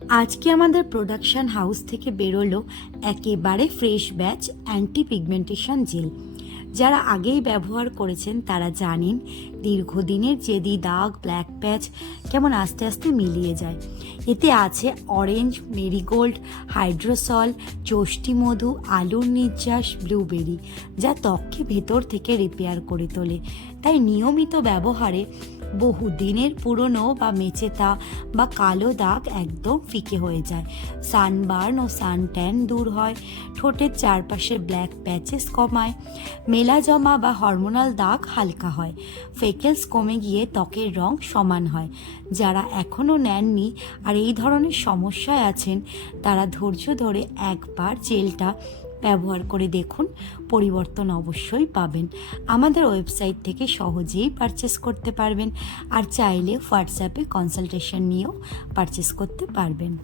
আজকে আমাদের production house থেকে বেরোলো একেবারে fresh batch anti pigmentation gel যারা আগেই ব্যবহার করেছেন তারা জানেন দীর্ঘদিনের জেদি দাগ ব্ল্যাক প্যাচ কেমন আস্তে আস্তে মিলিয়ে যায়। এতে আছে অরেঞ্জ মেরিগোল্ড হাইড্রোসল মধু আলুর নির্যাস ব্লুবেরি যা ত্বককে ভেতর থেকে রিপেয়ার করে তোলে। তাই নিয়মিত ব্যবহারে বহু দিনের পুরনো বা মেচেতা বা কালো দাগ একদম ফিকে হয়ে যায়। সানবার্ন ও সানট্যান দূর হয়, ঠোঁটের চারপাশে ব্ল্যাক প্যাচেস কমায়, মেলা জমা বা হরমোনাল দাগ হালকা হয়। ফেকেলস কমে গিয়ে ত্বকের রং সমান হয়। যারা এখনও নেননি আর এই ধরনের সমস্যায় আছেন, তারা ধৈর্য ধরে একবার জেলটা ব্যবহার করে দেখুন। পরিবর্তন অবশ্যই পাবেন। আমাদের ওয়েবসাইট থেকে সহজেই পারচেস করতে পারবেন। আর চাইলে হোয়াটসঅ্যাপে কনসালটেশন নিয়েও পারচেস করতে পারবেন।